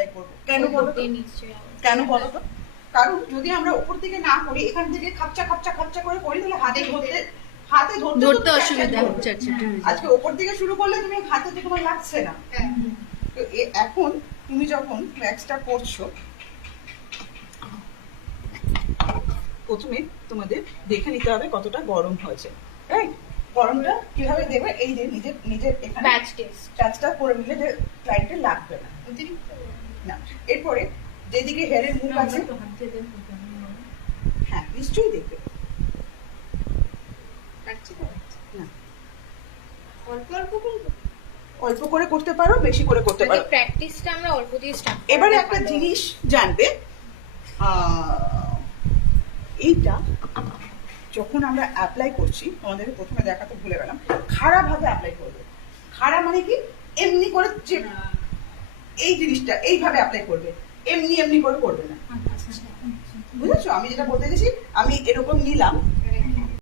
Apply করবো। কেন বলো তো? কেন বলো তো? কারণ যদি আমরা উপর থেকে না করি, এখান থেকে খাপচা খাপচা খাপচা করে করি, তাহলে হাতে ধরতে অসুবিধা হচ্ছে। আজকে উপর থেকে শুরু করলে তুমি হাতে তো তোমার লাগছে না। তো এখন তুমি যখন ওয়্যাক্সটা করছো, প্রথমে তোমাদের দেখে নিতে হবে কতটা গরম হয়েছে, রাইট? গরমটা কিভাবে দেবে? এই যে নিজের এখানে প্যাচটা করে নিলে যে ক্লায়েন্টে লাগবে না। না, এরপরে যেদিকে হেয়ারের মুখ আছে, হ্যাঁ নিশ্চয়ই দেখবে। অল্প করে করতে পারো, বেশি করে করতে পারো। প্র্যাকটিসটা আমরা অল্প দিয়ে স্টার্ট। এবারে একটা জিনিস জানবে, এইটা যখন আমরা অ্যাপ্লাই করছি, তোমাদেরকে প্রথমে দেখাতে ভুলে গেলাম, খাড়া ভাবে অ্যাপ্লাই করবে। খাড়া মানে কি? এমনি করে যে এই জিনিসটা এইভাবে অ্যাপ্লাই করবে, এমনি করে করবে না। বুঝেছো আমি যেটা বলতে গেছি? আমি এরকম নিলাম,